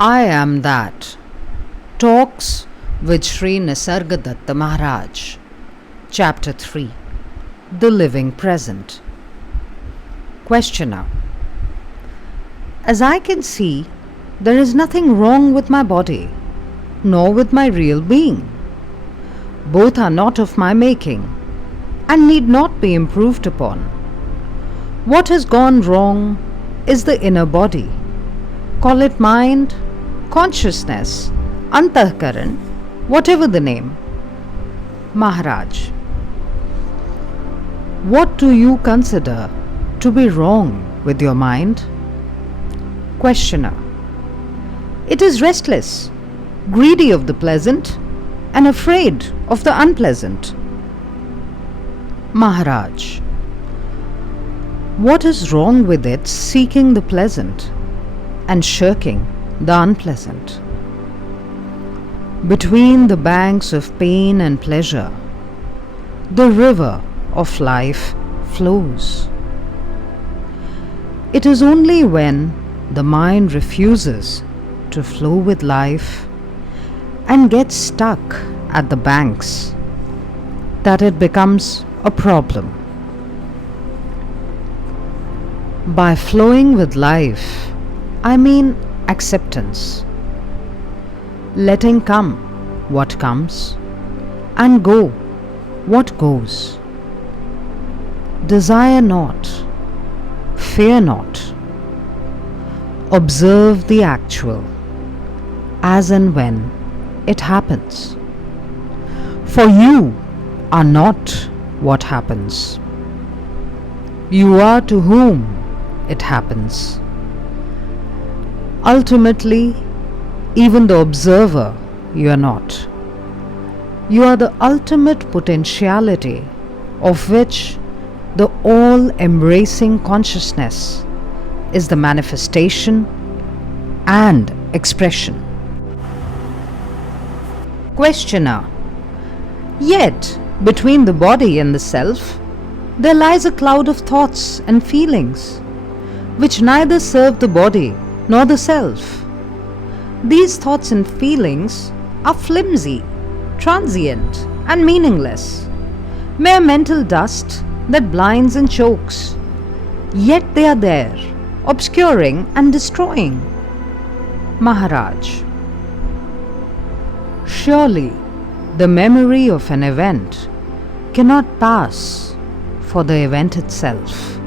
I am that. Talks with Sri Nisargadatta Maharaj. Chapter 3. The Living Present. Questioner. As I can see, there is nothing wrong with my body, nor with my real being. Both are not of my making, and need not be improved upon. What has gone wrong is the inner body. Call it mind, consciousness, antahkaran, whatever the name. Maharaj. What do you consider to be wrong with your mind? Questioner. It is restless, greedy of the pleasant, and afraid of the unpleasant. Maharaj. What is wrong with it seeking the pleasant and shirking the unpleasant? Between the banks of pain and pleasure, the river of life flows. It is only when the mind refuses to flow with life and gets stuck at the banks that it becomes a problem. By flowing with life, I mean acceptance, letting come what comes and go what goes. Desire not, fear not. Observe the actual as and when it happens. For you are not what happens. You are to whom it happens. Ultimately, even the observer, you are not. You are the ultimate potentiality of which the all-embracing consciousness is the manifestation and expression. Questioner. Yet, between the body and the self, there lies a cloud of thoughts and feelings, which neither serve the body nor the self. These thoughts and feelings are flimsy, transient, and meaningless, mere mental dust that blinds and chokes. Yet they are there, obscuring and destroying. Maharaj. Surely, the memory of an event cannot pass for the event itself,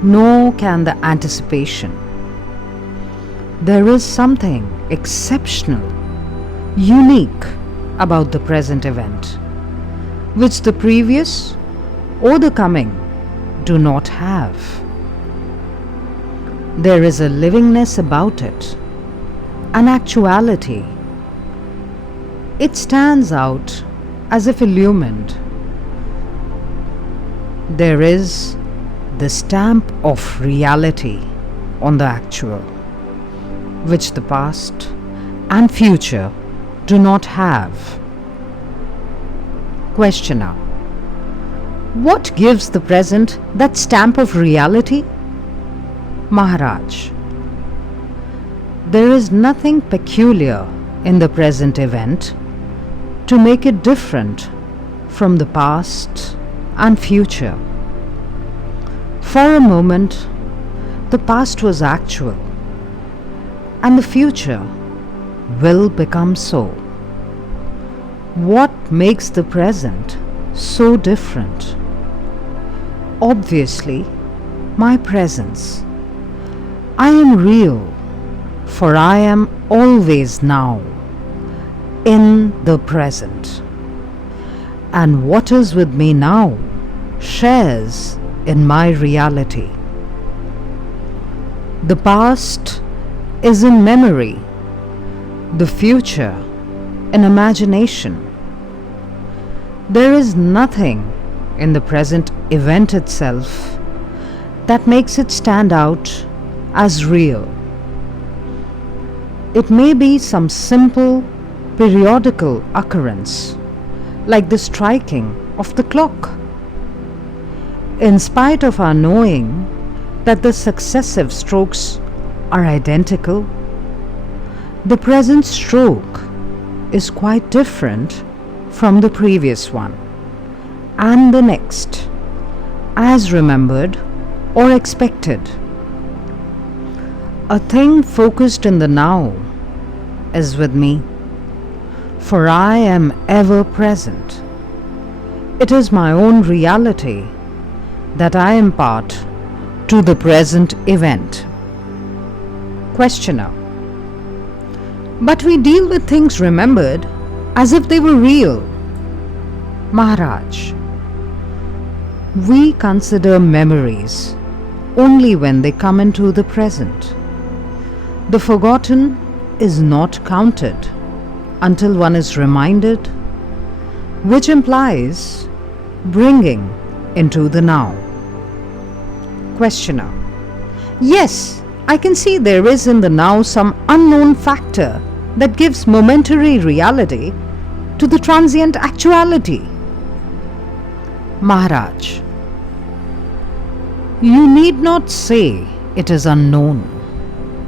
nor can the anticipation. There is something exceptional, unique about the present event, which the previous or the coming do not have. There is a livingness about it, an actuality. It stands out as if illumined. There is the stamp of reality on the actual, which the past and future do not have. Questioner. What gives the present that stamp of reality? Maharaj. There is nothing peculiar in the present event to make it different from the past and future. For a moment, the past was actual, and the future will become so. What makes the present so different? Obviously, my presence. I am real, for I am always now, in the present. And what is with me now shares in my reality. The past is in memory, the future in imagination. There is nothing in the present event itself that makes it stand out as real. It may be some simple periodical occurrence, like the striking of the clock. In spite of our knowing that the successive strokes are identical, The present stroke is quite different from the previous one and the next, as remembered or expected. A thing focused in the now is with me, for I am ever present. It is my own reality that I impart to the present event. Questioner: but we deal with things remembered as if they were real. Maharaj: we consider memories only when they come into the present. The forgotten is not counted until one is reminded, which implies bringing into the now. Questioner: yes, I can see there is in the now some unknown factor that gives momentary reality to the transient actuality. Maharaj: you need not say it is unknown,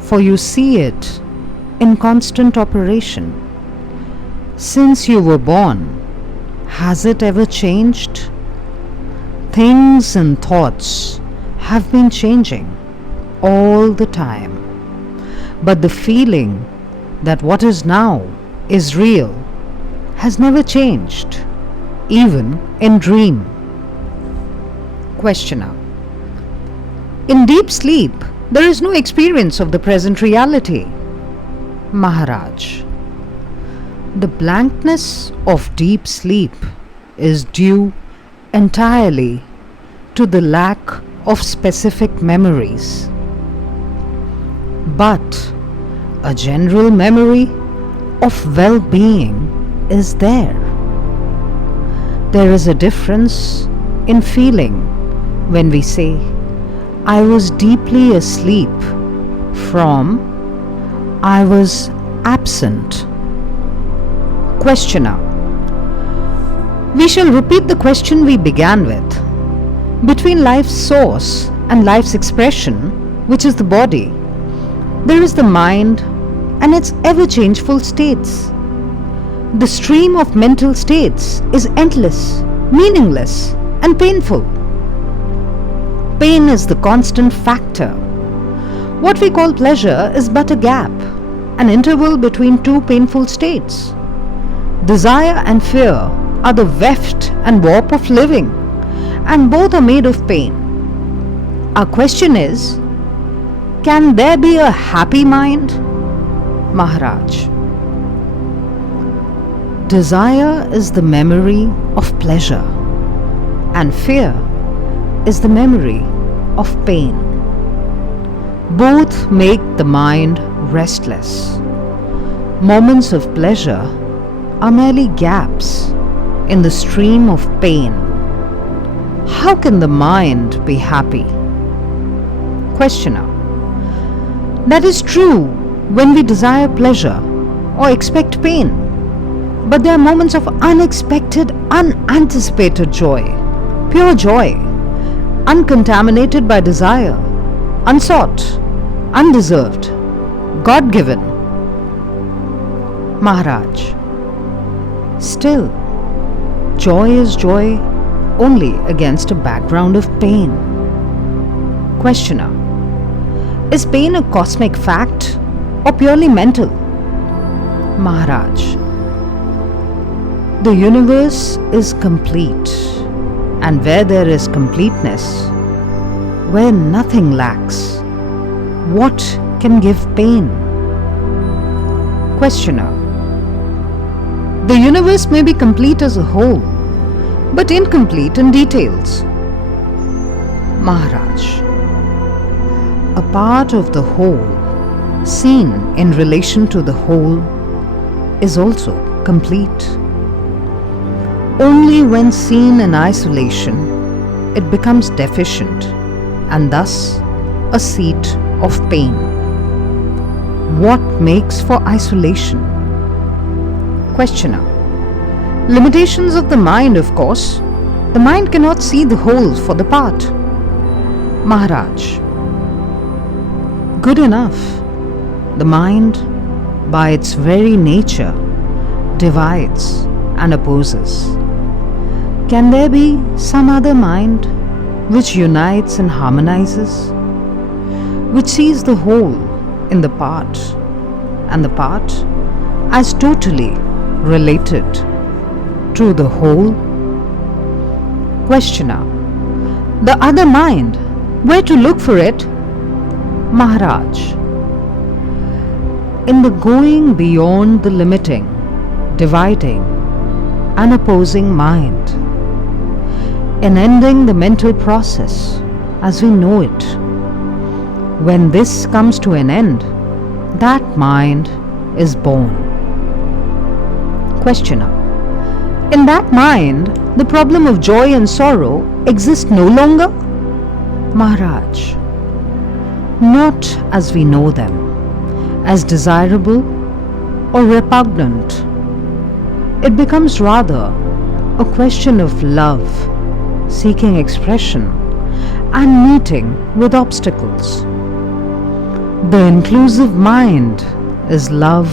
for you see it in constant operation. Since you were born, has it ever changed? Things and thoughts have been changing all the time, but the feeling that what is now is real has never changed, even in dream. Questioner: in deep sleep, there is no experience of the present reality. Maharaj: the blankness of deep sleep is due entirely to the lack of specific memories. But a general memory of well-being is there. There is a difference in feeling when we say, I was deeply asleep, from I was absent. Questioner: we shall repeat the question we began with. Between life's source and life's expression, which is the body, there is the mind and its ever-changeful states. The stream of mental states is endless, meaningless, and painful. Pain is the constant factor. What we call pleasure is but a gap, an interval between two painful states. Desire and fear are the weft and warp of living, and both are made of pain. Our question is, can there be a happy mind? Maharaj: desire is the memory of pleasure, and fear is the memory of pain. Both make the mind restless. Moments of pleasure are merely gaps in the stream of pain. How can the mind be happy? Questioner: that is true when we desire pleasure or expect pain, but there are moments of unexpected, unanticipated joy, pure joy, uncontaminated by desire, unsought, undeserved, God-given. Maharaj: still, joy is joy only against a background of pain. Questioner: is pain a cosmic fact or purely mental? Maharaj: the universe is complete, and where there is completeness, where nothing lacks, what can give pain? Questioner: the universe may be complete as a whole, but incomplete in details. Maharaj: a part of the whole, seen in relation to the whole, is also complete. Only when seen in isolation, it becomes deficient and thus a seat of pain. What makes for isolation? Questioner: limitations of the mind, of course. The mind cannot see the whole for the part. Maharaj: good enough. The mind, by its very nature, divides and opposes. Can there be some other mind which unites and harmonizes, which sees the whole in the part, and the part as totally related to the whole? Questioner. The other mind, where to look for it? Maharaj. In the going beyond the limiting, dividing and opposing mind, in ending the mental process as we know it. When this comes to an end, that mind is born. Questioner. In that mind, the problem of joy and sorrow exists no longer? Maharaj. Not as we know them, as desirable or repugnant. It becomes rather a question of love, seeking expression and meeting with obstacles. The inclusive mind is love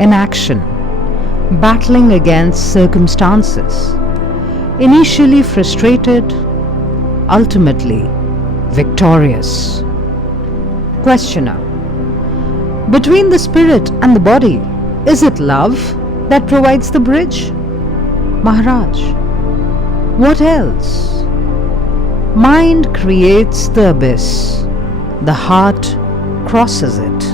in action, battling against circumstances, initially frustrated, ultimately victorious. Questioner. Between the spirit and the body, is it love that provides the bridge? Maharaj. What else? Mind creates the abyss, the heart crosses it.